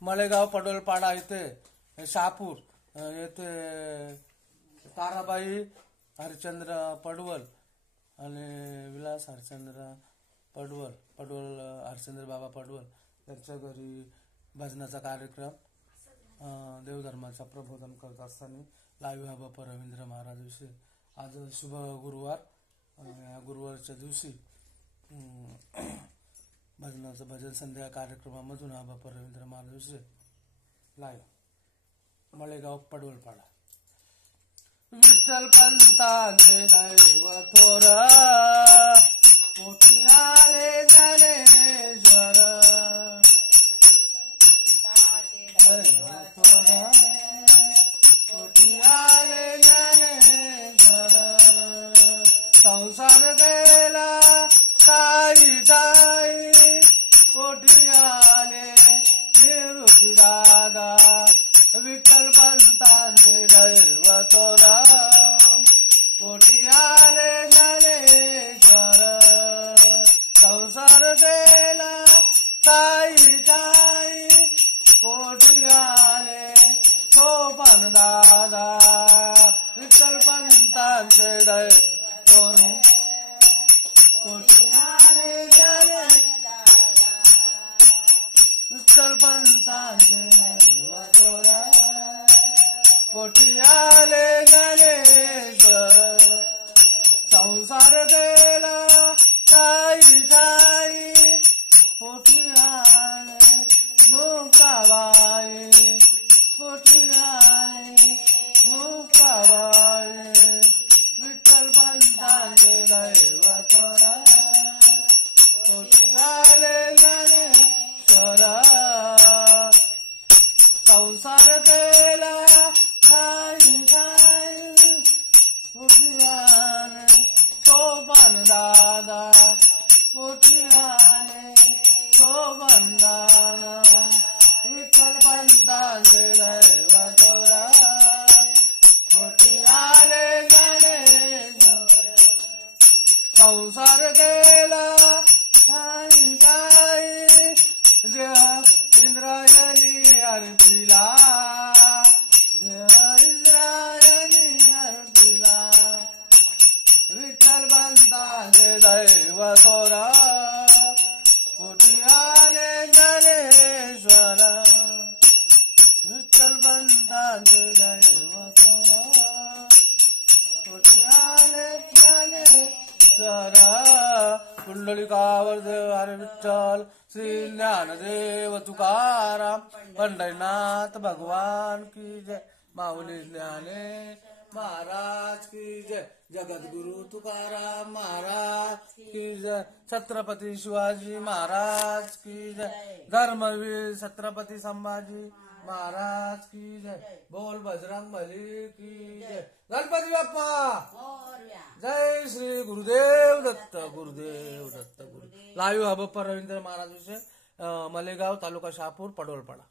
मळेगाव पडोलपाडा इथे शहापूर येथे ताराबाई हरिश्चंद्र पडवल आणि विलास हरिश्चंद्र पडवल हरिश्चंद्र बाबा पडवल यांच्या घरी भजनाचा कार्यक्रम देवधर्माचा प्रबोधन करत असताना लाईव्ह हा बाप्पा रवींद्र महाराज विषयी आज शुभ गुरुवार या गुरुवारच्या दिवशी भजनाचं भजन संध्या कार्यक्रमामधून हा बाप्पा रवींद्र महाराज विषयी लाईव्ह मळेगाव पडवलपाडा। विठ्ठल पंतांचे दैव थोर पोटी आले ज्ञानेश्वर पोटी आले ज्ञानेश्वर संसार गेला काही ठाई कोटी आले निवृत्ती दादा विठ्ठल पंतांचे दैव थोर पोटी आले ज्ञानेश्वर संसार गेला काही ठाई कोटी आले सोपन दादा विठ्ठल पंतांचे दैव थोर पोटी आले विठ्ठल पंतांचे दैव थोर पोटी आले ज्ञानेश्वर संसार गेला काही ठाई पोटी आले मुक्ताबाई पोटी आले मुक्ताबाई विठ्ठल पंतांचे दैव थोर पोटी आले ज्ञानेश्वर संसार गेला काही ठाई पोटी आले सोपन दादा पोटी आले सोपन दादा विठ्ठल पंतांचे दैव थोर पोटी आले ज्ञानेश्वर संसार गेला काही ठाई देह इंद्रायणी अर्पिला देह इंद्रायणी अर्पिला विठ्ठल पंतांचे दैव थोर पोटी आले ज्ञानेश्वर विठ्ठल पंतांचे दैव थोर पोटी आले ज्ञानेश्वर कुंडलिकावर देव हरे विठ्ठल श्री ज्ञानदेव तुकाराम पंढरीनाथ भगवान की जय माऊली ज्ञाने महाराज की जय जगद्गुरु तुकाराम महाराज की जय छत्रपती शिवाजी महाराज की जय धर्मवीर छत्रपती संभाजी महाराज की जय बोल बजरंगबली की जय गणपती बाप्पा जय श्री गुरुदेव दत्त गुरुदेव दत्त गुरुदेव लाईव्ह हा बाप्पा रवींद्र महाराज विषय मलेगाव तालुका शहापूर पडोलपाडा।